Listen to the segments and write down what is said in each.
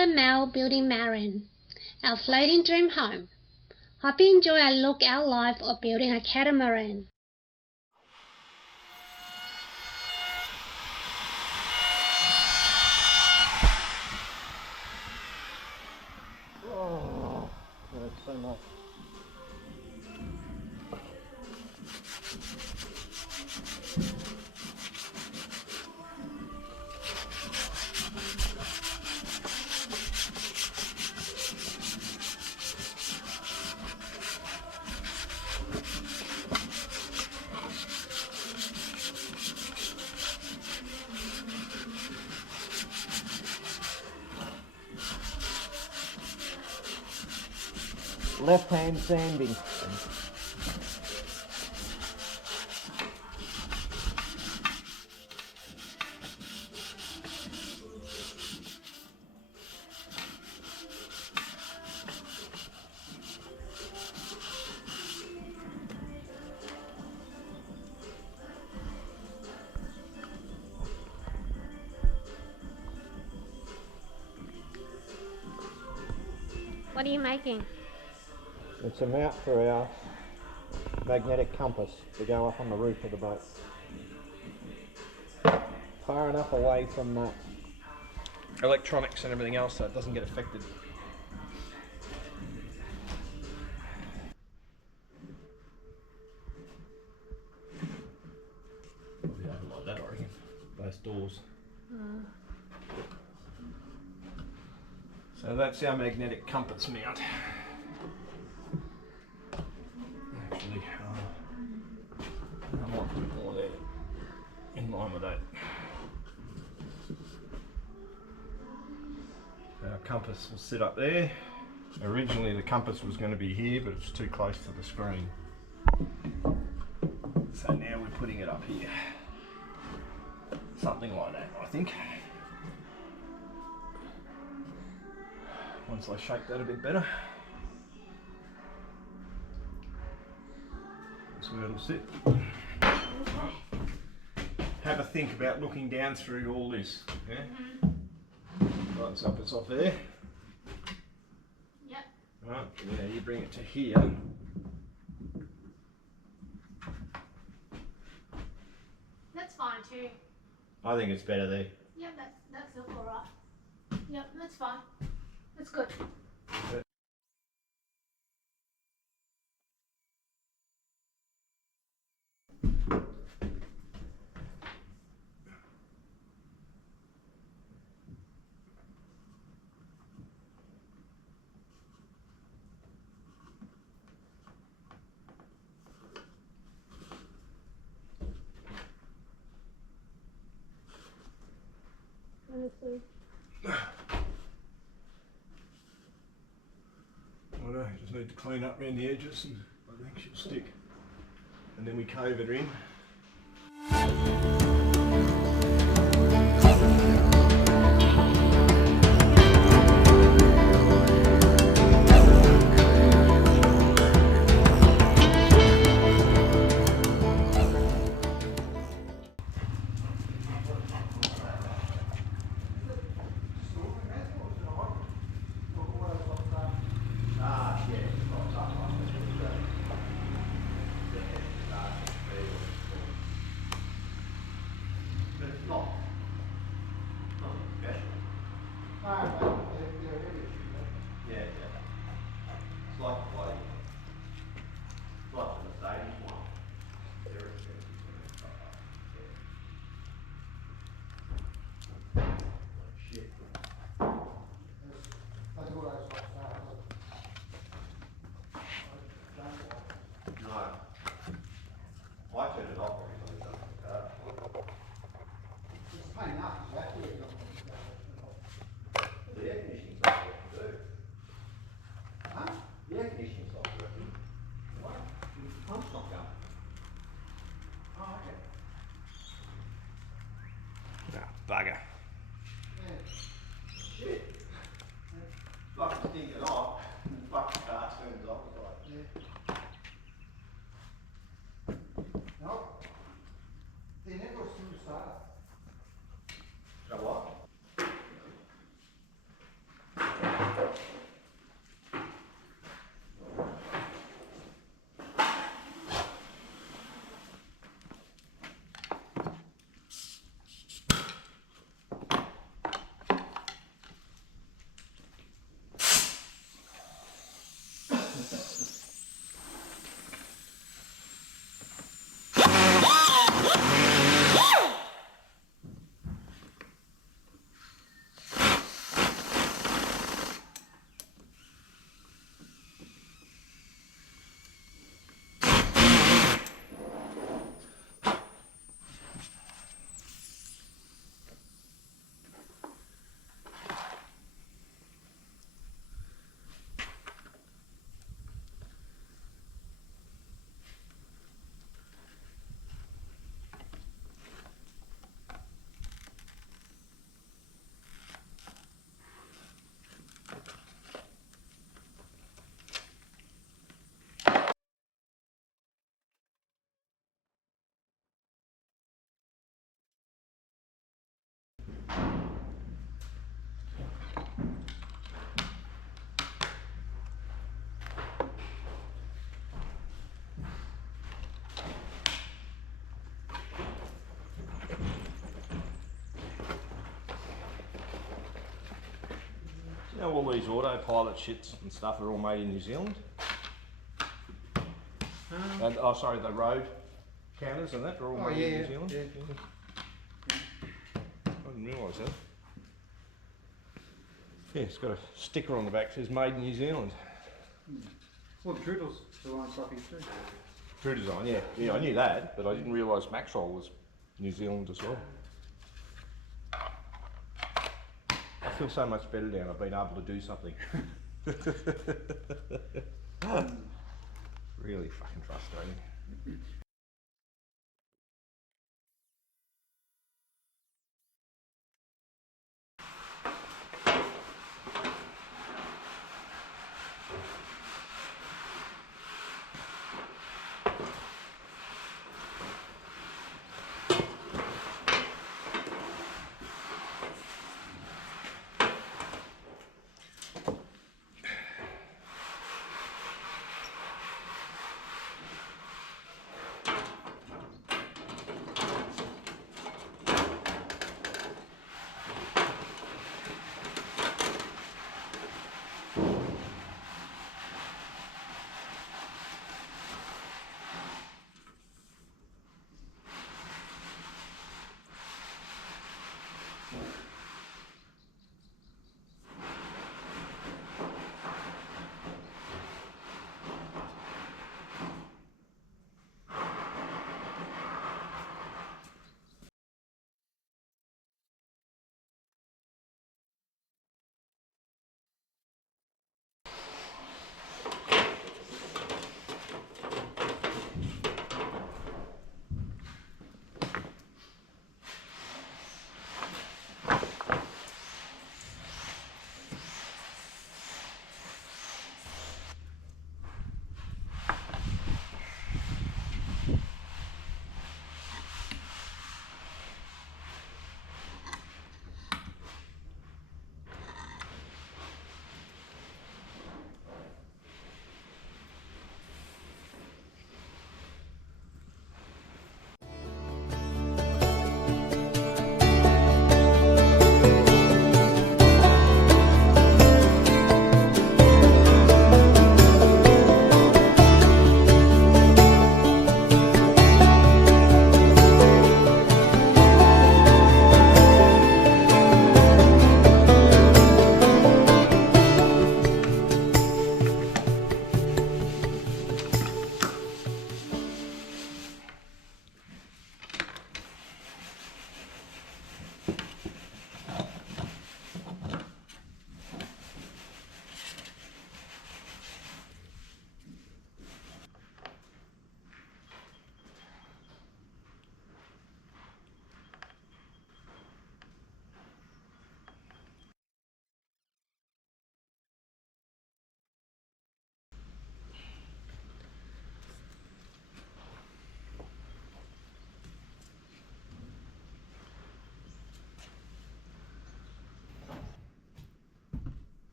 and Mel building Marram, our floating dream home. Hope you enjoy our look our life of building a catamaran. Oh, that's so much. Left hand sanding. What are you making? It's a mount for our magnetic compass to go up on the roof of the boat. Far enough away from the electronics and everything else so it doesn't get affected. Probably over like that, I reckon. Both doors. So that's our magnetic compass mount. Actually, I might put more there in line with that. Our compass will sit up there. Originally the compass was going to be here, but it's too close to the screen. So now we're putting it up here. Something like that, I think. Once I shake that a bit better. That's where it'll sit. Have a think about looking down through all this. Yeah? Right, so it's off there. Yep. Right, yeah, you bring it to here. That's fine too. I think it's better there. Yep, that's alright. Yep, that's fine. That's good. I just need to clean up around the edges and I think she'll stick. And then we cove it in. Bugger. Shit. Fucking stinking off. Fucking car turns off. Yeah. No. They never seem to start. So what? You know, all these autopilot shits and stuff are all made in New Zealand. And oh, sorry, the road counters and that are all made in New Zealand. Yeah. I didn't realise that. Yeah, it's got a sticker on the back that says "Made in New Zealand." Well, the True design stuff is too. True design, yeah. Yeah, I knew that, but I didn't realise Maxwell was New Zealand as well. I feel so much better now. I've been able to do something. Really fucking frustrating.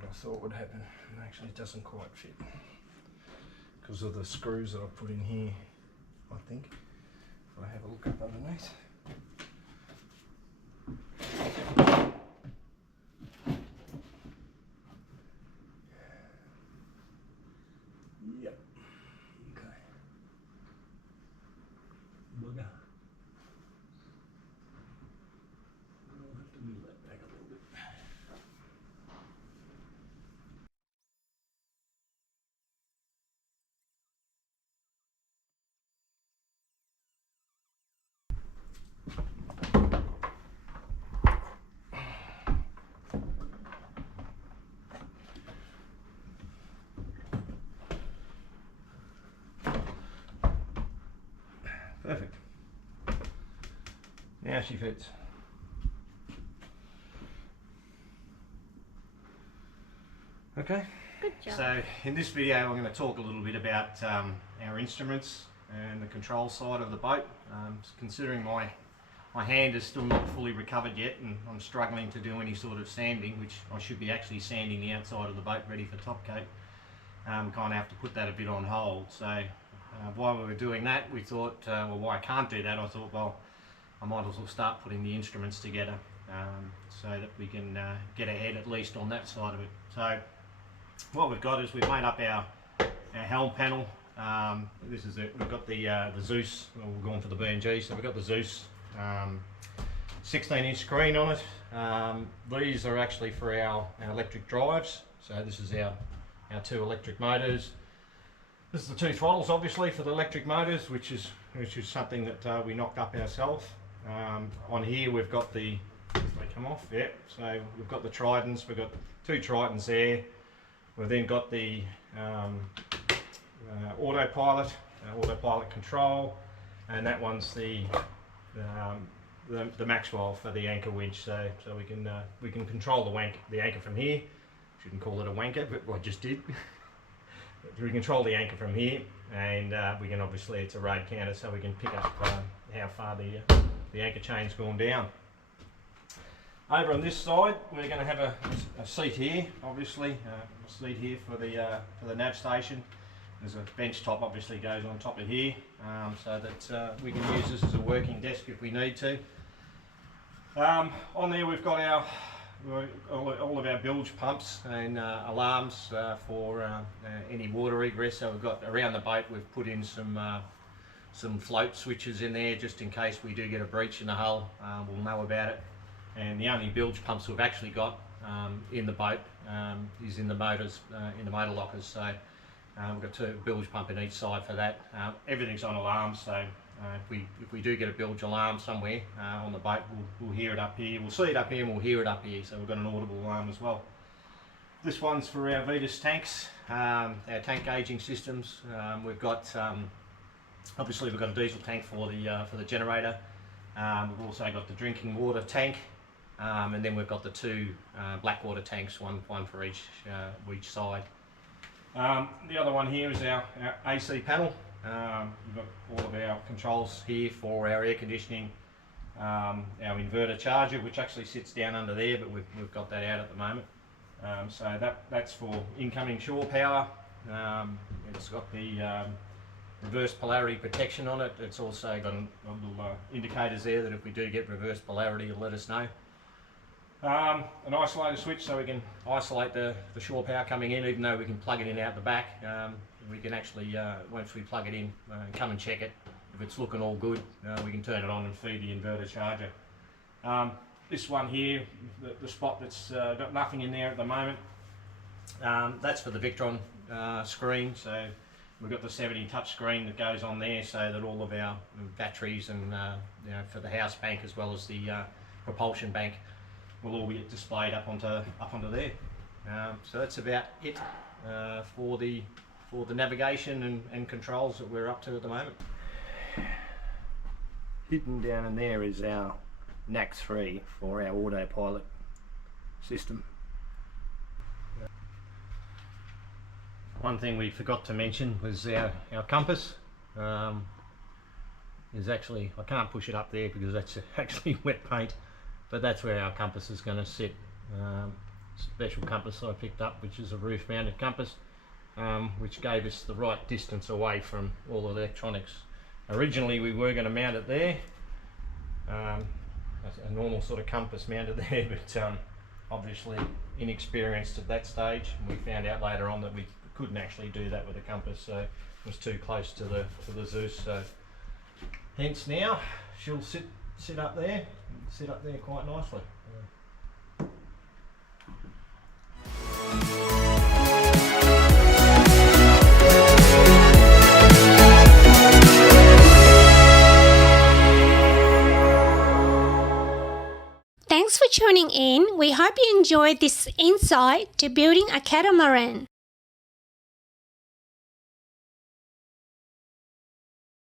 I thought would happen. It actually doesn't quite fit because of the screws that I've put in here, I think. If I have a look up underneath. Yep. Okay. Bugger. I'll have to move that back a little bit. Perfect. Now she fits. Okay. Good job. So in this video I'm going to talk a little bit about our instruments and the control side of the boat. Considering my hand is still not fully recovered yet and I'm struggling to do any sort of sanding, which I should be actually sanding the outside of the boat ready for top coat. kind of have to put that a bit on hold. So while we were doing that, we thought, well, why I can't do that? I thought, well, I might as well start putting the instruments together so that we can get ahead at least on that side of it. So what we've got is we've made up our Helm panel. This is it. We've got the Zeus. Well, we're going for the B&G, so we've got the Zeus 16-inch screen on it. These are actually for our electric drives. So this is our 2 electric motors. This is the 2 throttles, obviously, for the electric motors, which is something that we knocked up ourselves. On here we've got the, they come off, yeah. So we've got the Tritons. We've got 2 Tritons there. We've then got the autopilot control, and that one's the Maxwell for the anchor winch. So we can control the anchor from here. Shouldn't call it a wanker, but I just did. We control the anchor from here, and we can obviously, it's a road counter, so we can pick up how far the anchor chain's gone down. Over on this side, we're going to have a seat here, obviously, a seat here for the nav station. There's a bench top, obviously goes on top of here, so that we can use this as a working desk if we need to. On there we've got all of our bilge pumps and alarms for any water egress. So we've got around the boat, we've put in some float switches in there just in case we do get a breach in the hull. We'll know about it. And the only bilge pumps we've actually got in the boat is in the motors, in the motor lockers. So we've got 2 bilge pump in each side for that. Everything's on alarms, so if we do get a bilge alarm somewhere on the boat, we'll hear it up here. We'll see it up here and we'll hear it up here. So we've got an audible alarm as well. This one's for our Vetus tanks, our tank gauging systems. We've got obviously we've got a diesel tank for the generator. We've also got the drinking water tank, and then we've got the 2 black water tanks, one for each side. The other one here is our AC panel. We've got all of our controls here for our air conditioning, our inverter charger, which actually sits down under there, but we've got that out at the moment. So that's for incoming shore power. It's got the reverse polarity protection on it. It's also got little indicators there that if we do get reverse polarity, it'll let us know. An isolator switch, so we can isolate the shore power coming in, even though we can plug it in out the back. We can actually, once we plug it in, come and check it. If it's looking all good, we can turn it on and feed the inverter charger. This one here, the spot that's got nothing in there at the moment, that's for the Victron screen. So we've got the 70 touch screen that goes on there, so that all of our batteries and for the house bank as well as the propulsion bank will all be displayed up onto there. So that's about it for the navigation and controls that we're up to at the moment. Hidden down in there is our NAC 3 for our autopilot system. One thing we forgot to mention was our compass. Is actually, I can't push it up there because that's actually wet paint, but that's where our compass is going to sit. Special compass I picked up, which is a roof mounted compass, which gave us the right distance away from all the electronics. Originally we were going to mount it there, a normal sort of compass mounted there, but obviously inexperienced at that stage, and we found out later on that we couldn't actually do that with a compass, so it was too close to the Zeus. So hence now she'll sit up there quite nicely. Thanks for tuning in. We hope you enjoyed this insight to building a catamaran.